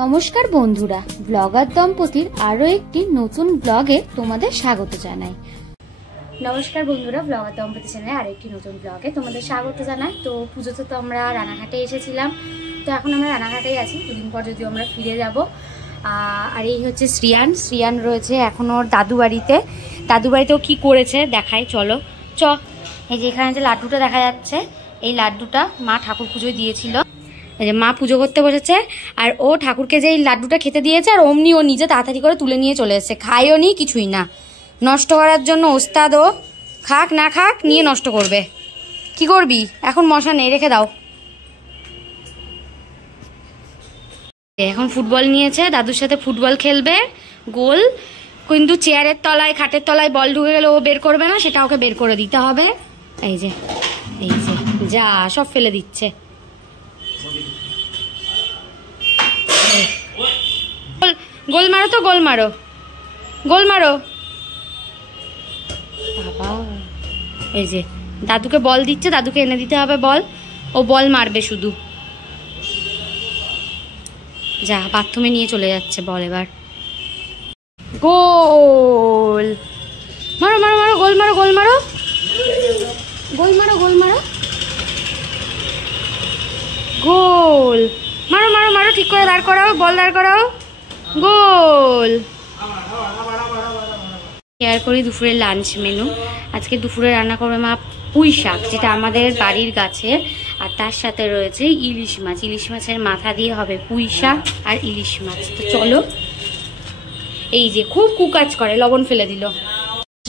নমস্কার বন্ধুরা, ব্লগার দম্পতির আরো একটি নতুন ব্লগে তোমাদের স্বাগত জানাই। নমস্কার বন্ধুরা, ব্লগার দম্পতি চ্যানেলে আরেকটি নতুন ব্লগে তোমাদের স্বাগত জানাই। তো পুজোতে তো আমরা রানাঘাটে এসেছিলাম, তো এখন আমরা রানাঘাটেই আছি। দুদিন পর যদিও আমরা ফিরে যাব। আর এই হচ্ছে শ্রিয়ান রয়েছে এখন ওর দাদু বাড়িতে। দাদু বাড়িতেও কি করেছে দেখাই, চলো। এই যে এখানে যে লাড্ডুটা দেখা যাচ্ছে, এই লাড্ডুটা মা ঠাকুর পুজোয় দিয়েছিল। এই যে মা পুজো করতে বসেছে, আর ও ঠাকুরকে যে এই লাড্ডুটা খেতে দিয়েছে, আর অমনি ও নিজে তাড়াতাড়ি করে তুলে নিয়ে চলে এসেছে। খায়ও নি, কিছুই না, নষ্ট করার জন্য ওস্তাদ ও। খাক না খাক নিয়ে নষ্ট করবে, কি করবি এখন? মশা নেই, রেখে দাও। এখন ফুটবল নিয়েছে, দাদুর সাথে ফুটবল খেলবে। গোল, কিন্তু চেয়ারের তলায় খাটের তলায় বল ঢুকে গেলে ও বের করবে না, সেটা ওকে বের করে দিতে হবে। এই যে যা সব ফেলে দিচ্ছে। গোল মারো তো, গোল মারো বাবা। এই যে দাদুকে বল দিচ্ছে, দাদুকে এনে দিতে হবে বল। ও বল মারবে শুধু। যা বাথরুমে নিয়ে চলে যাচ্ছে বল। এবার গোল মারো, গোল মারো গোল মারো, ঠিক করে দাঁড় করাও, বল দাঁড় করাও, গোল। শেয়ার করি দুপুরের লাঞ্চ মেনু। আজকে দুপুরে রান্না করবে মা পুঁই শাক, যেটা আমাদের বাড়ির গাছের, আর তার সাথে রয়েছে ইলিশ মাছ। ইলিশ মাছের মাথা দিয়ে হবে পুঁই শাক আর ইলিশ মাছ। তো চলো। এই যে খুব কুকাজ করে, লবণ ফেলে দিল।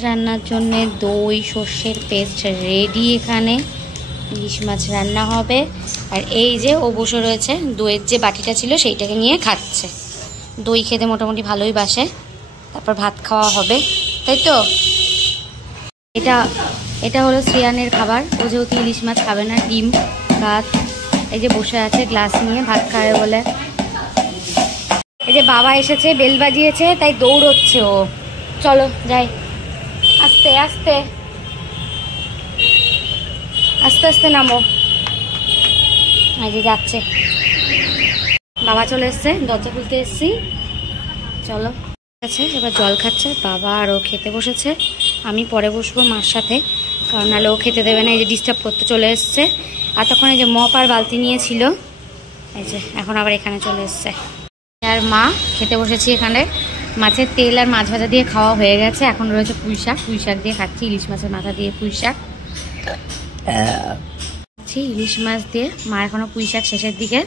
রান্নার জন্য দই সর্ষের পেস্ট রেডি। এখানে ইলিশ মাছ রান্না হবে। আর এই যে ও বসে রয়েছে, দইয়ের যে বাটিটা ছিল সেইটাকে নিয়ে খাচ্ছে। দই খেতে মোটামুটি ভালোই বাসে। তারপর ভাত খাওয়া হবে, তাই তো? এটা হলো শ্রিয়ানের খাবার। ও যেহেতু ইলিশ মাছ খাবে না, ডিম ভাত। এই যে বসে আছে গ্লাস নিয়ে ভাত খাবে বলে। এই যে বাবা এসেছে, বেল বাজিয়েছে, তাই দৌড়চ্ছে ও। চলো যাই, আস্তে আস্তে নামো। এই যে যাচ্ছে, বাবা চলে এসছে, দরজা খুলতে এসছি। চলো এবার জল খাচ্ছে বাবা, আর ও খেতে বসেছে। আমি পরে বসবো মার সাথে, কারণ নাহলে ও খেতে দেবে না। এই যে ডিস্টার্ব করতে চলে এসছে। আর তখন এই যে মপ আর বালতি নিয়েছিল, এই যে এখন আবার এখানে চলে এসছে। আর মা খেতে বসেছি এখানে। মাছের তেল আর মাছ ভাজা দিয়ে খাওয়া হয়ে গেছে। এখন রয়েছে পুঁই শাক দিয়ে খাচ্ছি। ইলিশ মাছের মাথা দিয়ে পুঁই শাক, ইলিশ মাছ দিয়ে। মা এখনো পুঁই শাক শেষের দিকে,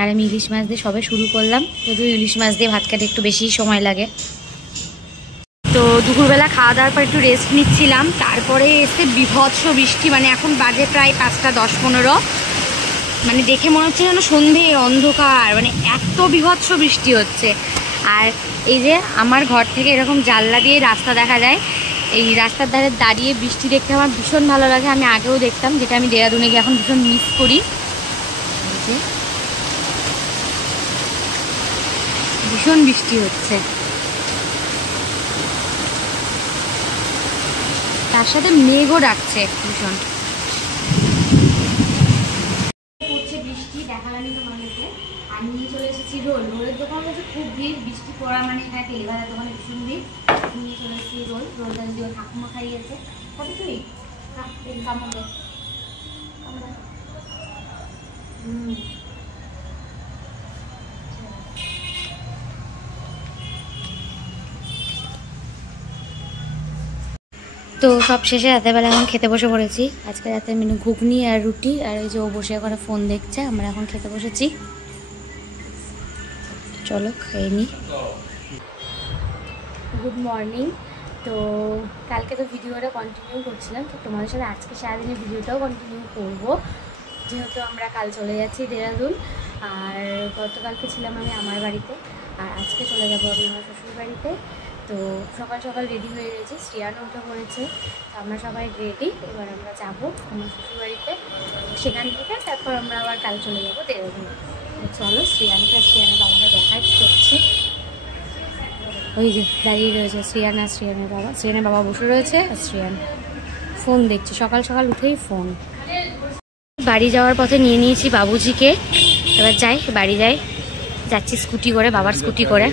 আর আমি ইলিশ মাছ দিয়ে সবে শুরু করলাম। যদিও ইলিশ মাছ দিয়ে ভাত খেতে একটু বেশি সময় লাগে। তো দুপুরবেলা খাওয়া দাওয়ার পর একটু রেস্ট নিচ্ছিলাম। তারপরে এসে বিভৎস বৃষ্টি, মানে এখন বাজে প্রায় 5টা 10-15। মানে দেখে মনে হচ্ছে যেন সন্ধে অন্ধকার, মানে এত বিভৎস বৃষ্টি হচ্ছে। আর এই যে আমার ঘর থেকে এরকম জানলা দিয়ে রাস্তা দেখা যায়। এই রাস্তার ধারে দাঁড়িয়ে বৃষ্টি দেখতে আমার ভীষণ ভালো লাগে। আমি আগেও দেখতাম, যেটা আমি দেরাদুনে গিয়ে এখন ভীষণ মিস করি। ভীষণ বৃষ্টি হচ্ছে, তার সাথে মেঘও ডাকছে ভীষণ। বৃষ্টি দেখালাম তোমাদেরকে। আর নিয়ে চলে এসেছি রোলের দোকান হচ্ছে খুব ভিড়। বৃষ্টি পড়া মানে এখানে তেল ভাজার দোকানে ভীষণ ভিড়। নিয়ে চলে এসেছি রোলটা যদিও ঠাকুমা খাইয়েছে। কত তুই কামড়ে তো সব শেষে রাতেরবেলা এখন খেতে বসে পড়েছি। আজকে রাতে মেনু ঘুগনি আর রুটি। আর এই যে ও বসে করে ফোন দেখছে। আমরা এখন খেতে বসেছি, চলো খেয়ে নিই। Good morning. তো কালকে তো ভিডিওটা কন্টিনিউ করছিলাম, তো তোমাদের সাথে আজকে সারাদিনের ভিডিওটাও কন্টিনিউ করবো, যেহেতু আমরা কাল চলে যাচ্ছি দেরাদুন। আর গতকালকে ছিলাম আমি আমার বাড়িতে, আর আজকে চলে যাবো আমি আমার শ্বশুর বাড়িতে। তো সকাল সকাল রেডি হয়ে রয়েছে, শ্রিয়ানও উঠে পড়েছে। তো আমরা সবাই রেডি, এবার আমরা যাবো আমার শ্বশুর বাড়িতে। সেখান থেকে তারপর আমরা আবার কাল চলে যাবো দেরাদুন। চলো শ্রিয়ানের বাবাকে দেখাই করছে। ওই যে দাঁড়িয়ে রয়েছে শ্রিয়ানের বাবা। শ্রিয়ানের বাবা বসে রয়েছে, আর শ্রিয়ান ফোন দেখছে। সকাল সকাল উঠেই ফোন। বাড়ি যাওয়ার পথে নিয়ে নিয়েছি বাবুজিকে। এবার যাই, বাড়ি যাই। যাচ্ছি স্কুটি করে, বাবার স্কুটি করে।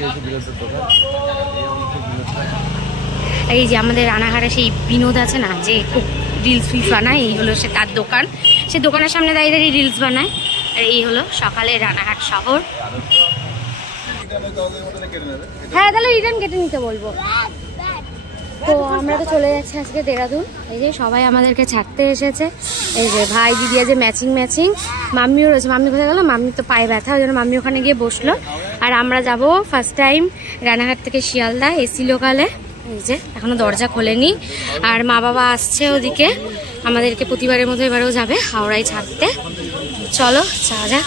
এই যে আমাদের রানাঘাটে সেই বিনোদ আছে না, যে খুব রিলস ফিলস বানায়, এই হলো সে তার দোকান। সে দোকানের সামনে দাঁড়িয়ে দাঁড়িয়ে রিলস বানায়। আর এই হলো সকালে রানাঘাট শহর। হ্যাঁ, তাহলে রিটার্ন কেটে নিতে বলবো। তো আমরা তো চলে যাচ্ছি আজকে দেরাদুন। এই যে সবাই আমাদেরকে ছাড়তে এসেছে। এই যে ভাই দিদি আছে ম্যাচিং ম্যাচিং। মাম্মিও রয়েছে। মাম্মি কোথায় গেল? মাম্মি তো পায়ে ব্যথা, ওই জন্য মাম্মি ওখানে গিয়ে বসলো। আর আমরা যাব ফার্স্ট টাইম রানাঘাট থেকে শিয়ালদা এসি লোকালে। এই যে এখনো দরজা খোলেনি। আর মা বাবা আসছে ওদিকে, আমাদেরকে প্রতিবারের মতো এবারেও যাবে হাওড়ায় ছাড়তে। চলো যাওয়া যাক।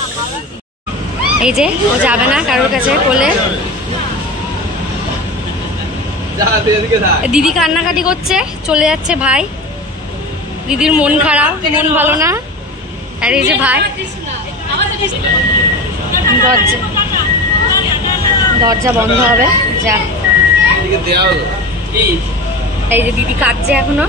এই যে ও যাবে না কারোর কাছে বলে, দিদি কান্নাকাটি করছে, চলে যাচ্ছে ভাই। দিদির মন খারাপ, মন ভালো না। আর এই যে ভাই, দরজা বন্ধ হবে। যা, এই যে দিদি কাঁদছে এখনো।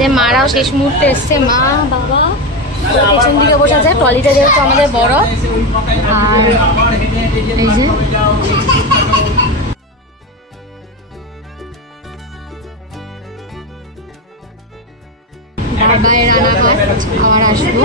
যে মারাও শেষ মুহূর্তে এসছে, মা বাবা পেছন দিকে বসে আছে। ট্রলিটা যেহেতু আমাদের বড়, আর এই যে বাবাই রানাঘাট আবার আসবো।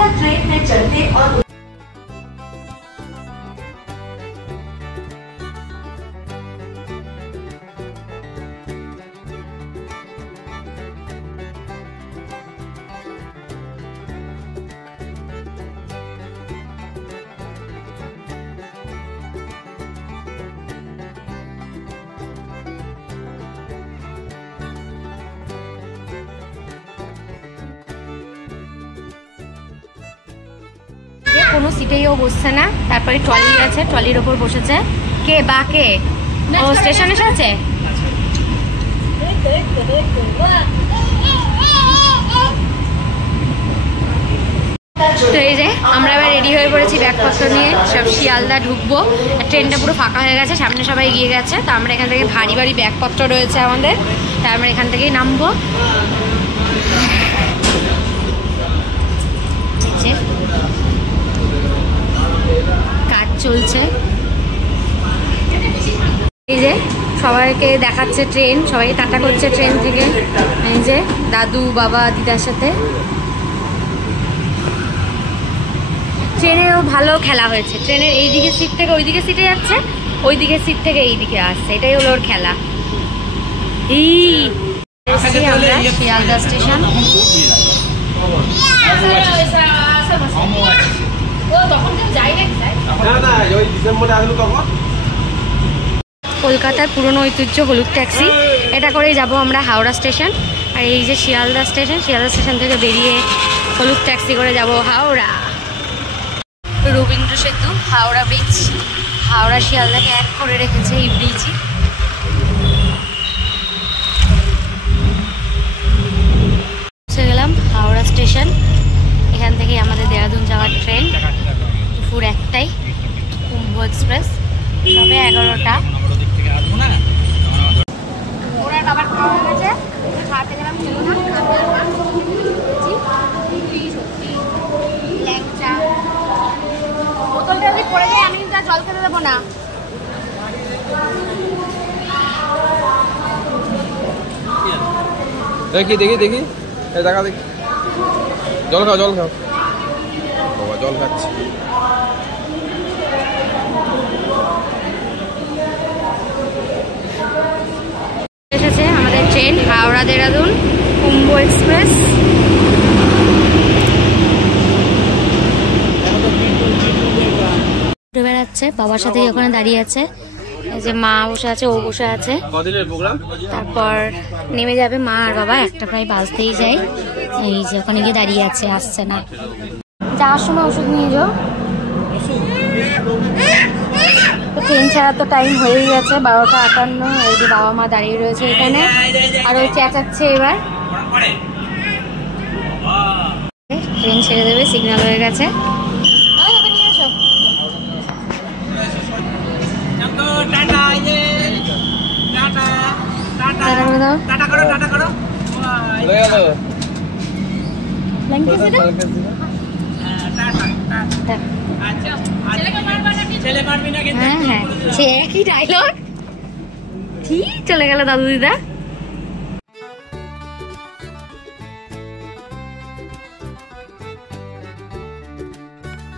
কোনো সিটেও বসছে না। তারপরে ট্রলি আছে, ট্রলির ওপর বসেছে। কে বা কে? ও স্টেশন এসেছে। তো এই যে আমরা এবার রেডি হয়ে পড়েছি ব্যাগপত্র নিয়ে, সব শিয়ালদা ঢুকবো। ট্রেনটা পুরো ফাঁকা হয়ে গেছে, সামনে সবাই এগিয়ে গেছে। তো আমরা এখান থেকে ভারী ভারী ব্যাগপত্র রয়েছে আমাদের, তাই আমরা এখান থেকেই নামবো। কাজ চলছে। এই যে সবাইকে দেখাচ্ছে ট্রেন, সবাইকে টাটা করছে ট্রেন থেকে। এই যে দাদু বাবা দিদার সাথে। ট্রেনেও ভালো খেলা হয়েছে। ট্রেনের এই দিকের সিট থেকে ওই দিকে সিটে যাচ্ছে, ওই দিকের সিট থেকে এই দিকে আসছে, এটাই হলো ওর খেলা। আমরা শিয়ালদা স্টেশন। কলকাতার পুরনো ঐতিহ্য হলুদ ট্যাক্সি, এটা করেই যাব আমরা হাওড়া স্টেশন। আর এই যে শিয়ালদা স্টেশন, শিয়ালদা স্টেশন থেকে বেরিয়ে হলুদ ট্যাক্সি করে যাব হাওড়া। রবীন্দ্র সেতু, হাওড়া ব্রিজ, হাওড়া শিয়ালদাকে এক করে রেখেছে এই ব্রিজই। পৌঁছে গেলাম হাওড়া স্টেশন। এখান থেকে আমাদের দেরাদুন যাওয়ার ট্রেন দুপুর 1টায়, কুম্ভ এক্সপ্রেস, তবে 11টা। ওরা খাবার খাওয়া হয়ে গেছে, খাওয়াতে গেলাম ল্যাংচা। বোতলটা যদি পড়ে যায় আমি কিন্তু আর জল খেতে দেবো না। দেখি দেখি দেখি দেখা দেখি, জল খাও জল খাও, বাবা জল খাচ্ছি। এসেছে আমাদের ট্রেন হাওড়া দেরাদুন কুম্ভ এক্সপ্রেস। বেড়াচ্ছে বাবার সাথে, ওখানে দাঁড়িয়ে আছে। এই যে মা বসে আছে, ও বসে আছে। তারপর নেমে যাবে মা আর বাবা, একটা প্রায় বাজতেই যায়। এই যে ওখানে গিয়ে দাঁড়িয়ে আছে, আসছে না। যাওয়ার সময় ওষুধ নিয়ে যাও। তো ট্রেন ছাড়া তো টাইম হয়েই গেছে 12:58। এই যে বাবা মা দাঁড়িয়ে রয়েছে এখানে, আর ওই চেঁচাচ্ছে এবার। ট্রেন ছেড়ে দেবে, সিগন্যাল হয়ে গেছে। হ্যাঁ হ্যাঁ, সে একই ডায়লগ। ঠিক চলে গেল দাদু দিদা।